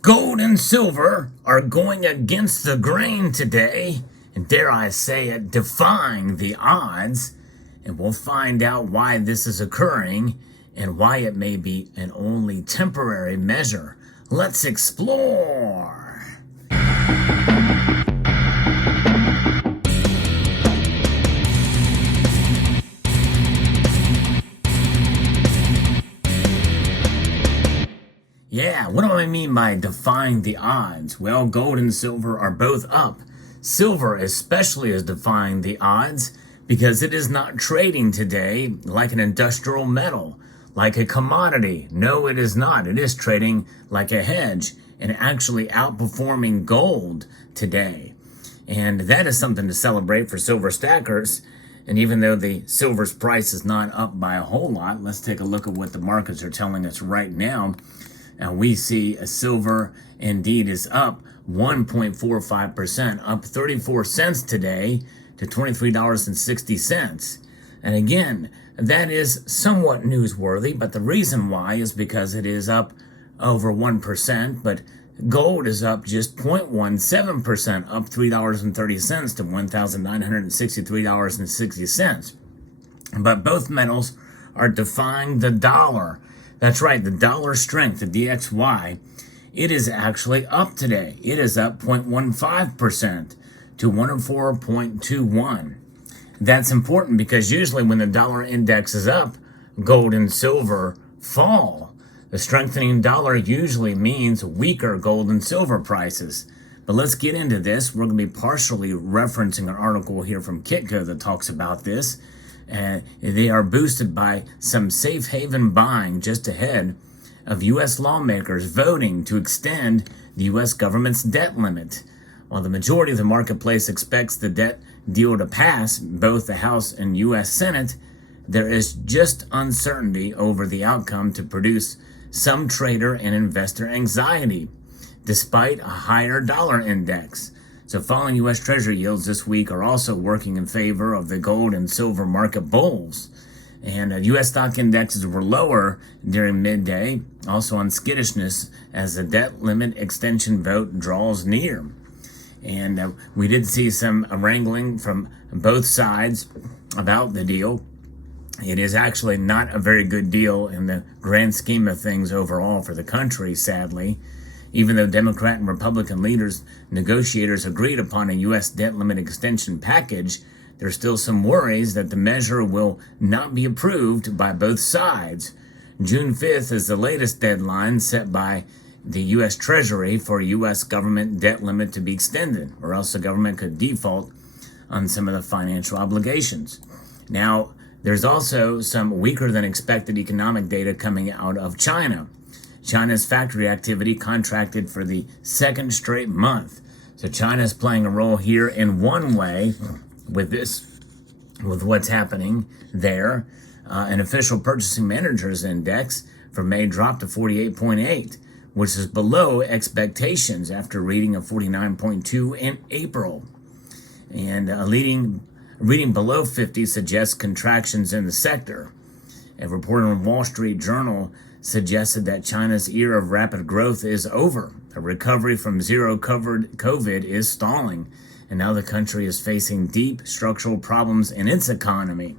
Gold and silver are going against the grain today, and dare I say it, defying the odds. And we'll find out why this is occurring and why it may be an only temporary measure. Let's explore. Yeah, what do I mean by defying the odds? Well, gold and silver are both up. Silver especially is defying the odds because it is not trading today like an industrial metal, like a commodity. No, it is not. It is trading like a hedge and actually outperforming gold today. And that is something to celebrate for silver stackers. And even though the silver's price is not up by a whole lot, let's take a look at what the markets are telling us right now. And we see a silver indeed is up 1.45%, up 34 cents today to $23.60. And again, that is somewhat newsworthy, but the reason why is because it is up over 1%, but gold is up just 0.17%, up $3.30 to $1,963.60. But both metals are defying the dollar. That's right, the dollar strength, the DXY, it is actually up today. It is up 0.15% to 104.21. That's important because usually when the dollar index is up, gold and silver fall. The strengthening dollar usually means weaker gold and silver prices. But let's get into this. We're going to be partially referencing an article here from Kitco that talks about this. And they are boosted by some safe haven buying just ahead of U.S. lawmakers voting to extend the U.S. government's debt limit. While the majority of the marketplace expects the debt deal to pass both the House and U.S. Senate, there is just uncertainty over the outcome to produce some trader and investor anxiety, despite a higher dollar index. So falling U.S. Treasury yields this week are also working in favor of the gold and silver market bulls. And U.S. stock indexes were lower during midday, also on skittishness as the debt limit extension vote draws near. And we did see some wrangling from both sides about the deal. It is actually not a very good deal in the grand scheme of things overall for the country, sadly. Even though Democrat and Republican negotiators agreed upon a U.S. debt limit extension package, there's still some worries that the measure will not be approved by both sides. June 5th is the latest deadline set by the U.S. Treasury for a U.S. government debt limit to be extended, or else the government could default on some of the financial obligations. Now, there's also some weaker than expected economic data coming out of China. China's factory activity contracted for the second straight month. So China is playing a role here in one way with what's happening there. An official purchasing managers index for May dropped to 48.8, which is below expectations after reading of 49.2 in April. And reading below 50 suggests contractions in the sector. A report on Wall Street Journal suggested that China's era of rapid growth is over. A recovery from zero-covered COVID is stalling, and now the country is facing deep structural problems in its economy.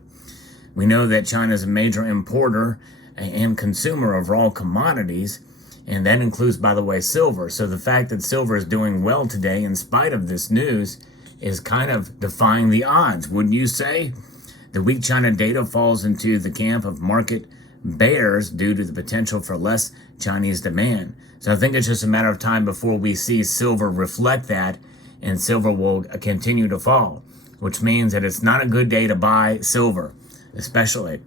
We know that China is a major importer and consumer of raw commodities, and that includes, by the way, silver. So the fact that silver is doing well today in spite of this news is kind of defying the odds, wouldn't you say? The weak China data falls into the camp of market bears due to the potential for less Chinese demand. So I think it's just a matter of time before we see silver reflect that, and silver will continue to fall, which means that it's not a good day to buy silver, especially.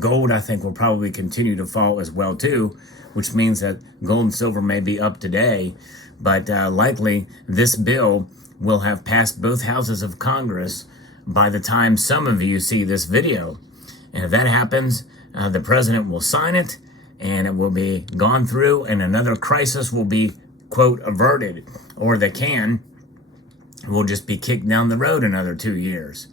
Gold, I think, will probably continue to fall as well, too, which means that gold and silver may be up today, but likely this bill will have passed both houses of Congress by the time some of you see this video. And if that happens, the president will sign it, and it will be gone through, and another crisis will be, quote, averted. Or the can will just be kicked down the road another 2 years.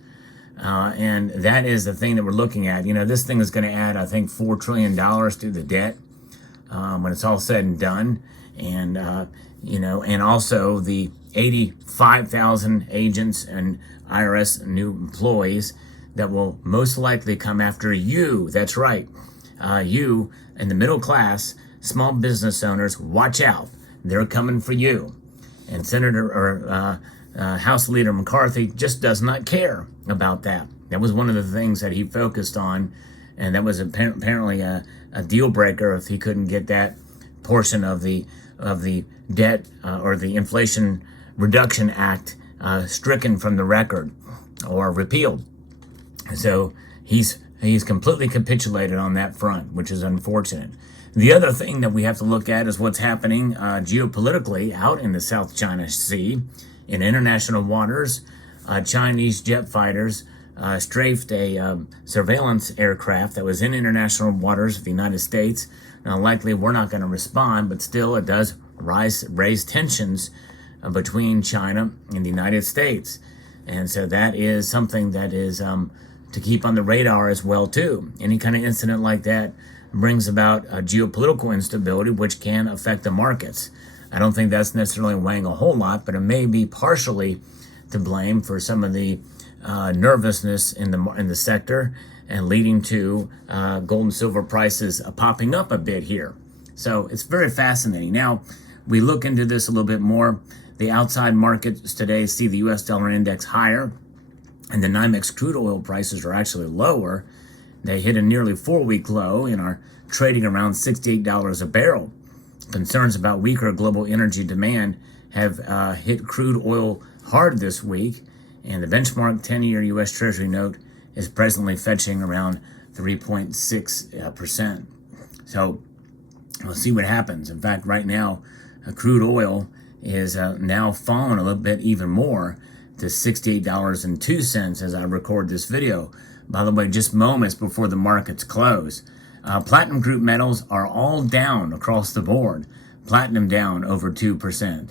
And that is the thing that we're looking at. You know, this thing is going to add, I think, $4 trillion to the debt when it's all said and done. and and also the 85,000 agents and IRS new employees that will most likely come after you. That's right, you and the middle class, small business owners. Watch out, they're coming for you. And Senator or House Leader McCarthy just does not care about that. That was one of the things that he focused on, and that was apparently a deal breaker if he couldn't get that portion of the debt or the Inflation Reduction Act stricken from the record or repealed. So he's completely capitulated on that front, which is unfortunate. The other thing that we have to look at is what's happening geopolitically out in the South China Sea. In international waters, Chinese jet fighters strafed a surveillance aircraft that was in international waters of the United States. Now, likely we're not going to respond, but still it does raise tensions between China and the United States. And so that is something that is to keep on the radar as well, too. Any kind of incident like that brings about geopolitical instability, which can affect the markets. I don't think that's necessarily weighing a whole lot, but it may be partially to blame for some of the nervousness in the sector and leading to gold and silver prices popping up a bit here. So it's very fascinating. Now, we look into this a little bit more. The outside markets today see the U.S. dollar index higher, and the NYMEX crude oil prices are actually lower. They hit a nearly 4-week low and are trading around $68 a barrel. Concerns about weaker global energy demand have hit crude oil hard this week, and the benchmark 10-year U.S. Treasury note is presently fetching around 3.6%. So we'll see what happens. In fact, right now, crude oil is now fallen a little bit even more to $68.02 as I record this video. By the way, just moments before the markets close. Platinum group metals are all down across the board. Platinum down over 2%.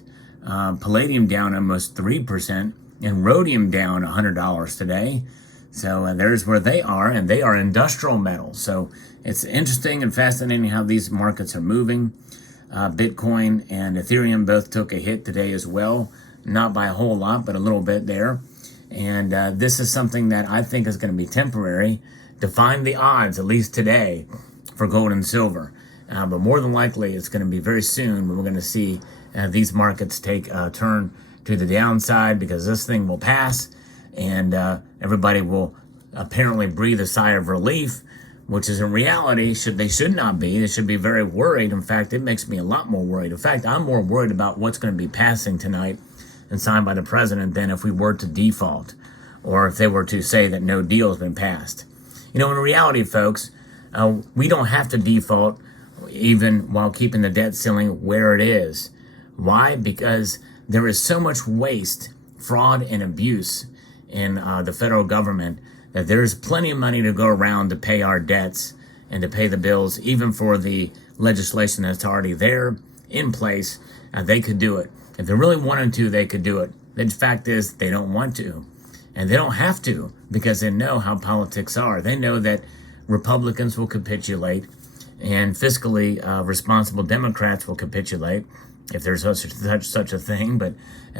Palladium down almost 3%. And rhodium down $100 today. So there's where they are, and they are industrial metals. So it's interesting and fascinating how these markets are moving. Bitcoin and Ethereum both took a hit today as well. Not by a whole lot, but a little bit there. And this is something that I think is going to be temporary. Define the odds, at least today, for gold and silver. But more than likely, it's going to be very soon when we're going to see these markets take a turn to the downside, because this thing will pass and everybody will apparently breathe a sigh of relief, which is in reality, they should not be. They should be very worried. In fact, it makes me a lot more worried. In fact, I'm more worried about what's going to be passing tonight and signed by the president than if we were to default or if they were to say that no deal has been passed. In reality, folks, we don't have to default even while keeping the debt ceiling where it is. Why? Because there is so much waste, fraud, and abuse in the federal government that there's plenty of money to go around to pay our debts and to pay the bills, even for the legislation that's already there in place. They could do it. If they really wanted to, they could do it. The fact is, they don't want to. And they don't have to, because they know how politics are. They know that Republicans will capitulate and fiscally responsible Democrats will capitulate, if there's such a thing. But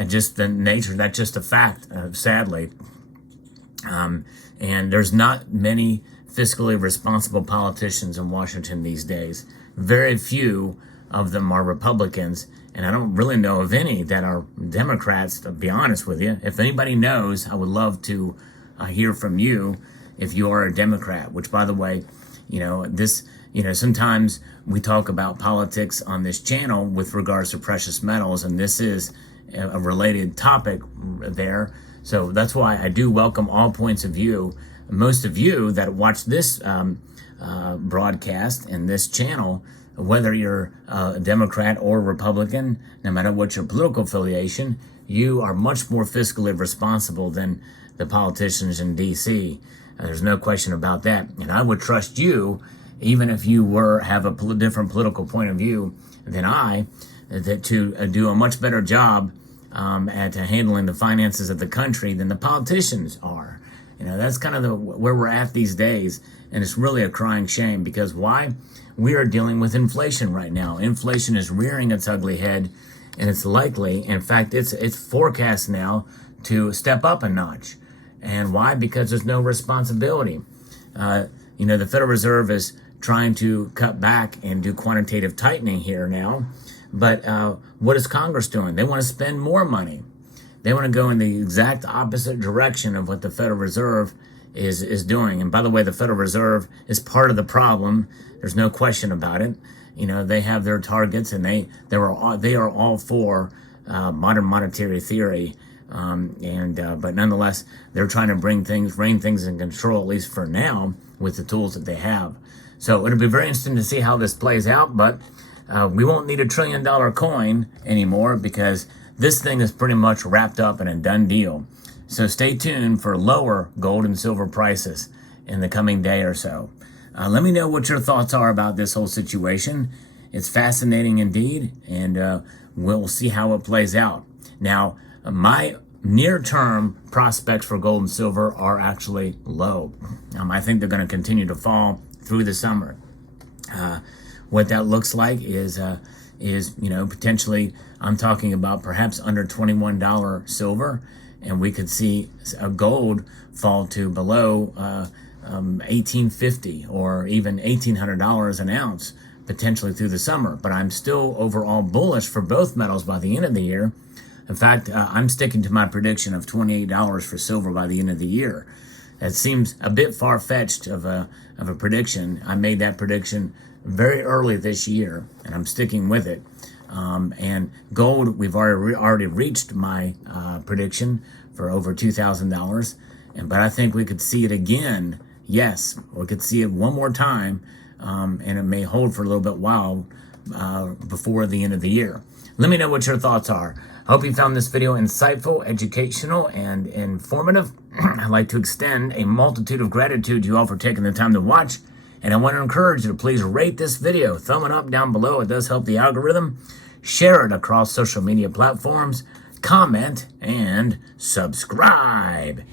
just the nature, that's just a fact, sadly. And there's not many fiscally responsible politicians in Washington these days. Very few of them are Republicans, and I don't really know of any that are Democrats, to be honest with you. If anybody knows, I would love to hear from you if you are a Democrat, which, by the way, sometimes we talk about politics on this channel with regards to precious metals, and this is a related topic there. So that's why I do welcome all points of view. Most of you that watch this broadcast and this channel, whether you're a Democrat or Republican, no matter what your political affiliation, you are much more fiscally responsible than the politicians in D.C. There's no question about that. And I would trust you, even if you have a different political point of view than I, that to do a much better job at handling the finances of the country than the politicians are. That's kind of where we're at these days. And it's really a crying shame, because why? we are dealing with inflation right now. Inflation is rearing its ugly head, and it's likely, in fact, it's forecast now to step up a notch. And why? Because there's no responsibility. The Federal Reserve is trying to cut back and do quantitative tightening here now. But what is Congress doing? They want to spend more money. They want to go in the exact opposite direction of what the Federal Reserve is doing. And by the way, the Federal Reserve is part of the problem. There's no question about it. They have their targets, and they are all for modern monetary theory. But nonetheless, they're trying to rein things in control, at least for now, with the tools that they have. So it'll be very interesting to see how this plays out. But we won't need $1 trillion coin anymore, because this thing is pretty much wrapped up in a done deal. So stay tuned for lower gold and silver prices in the coming day or so. Let me know what your thoughts are about this whole situation. It's fascinating indeed, and we'll see how it plays out. Now, my near-term prospects for gold and silver are actually low. I think they're going to continue to fall through the summer. What that looks like is potentially, I'm talking about perhaps under $21 silver, and we could see a gold fall to below $1,850 or even $1,800 an ounce potentially through the summer. But I'm still overall bullish for both metals by the end of the year. In fact, I'm sticking to my prediction of $28 for silver by the end of the year. That seems a bit far-fetched of a prediction. I made that prediction very early this year, and I'm sticking with it. And gold, we've already reached my prediction for over $2,000. But I think we could see it again. Yes, we could see it one more time, and it may hold for a little bit while before the end of the year. Let me know what your thoughts are. I hope you found this video insightful, educational, and informative. I'd like to extend a multitude of gratitude to you all for taking the time to watch. And I want to encourage you to please rate this video. Thumb it up down below. It does help the algorithm. Share it across social media platforms. Comment and subscribe.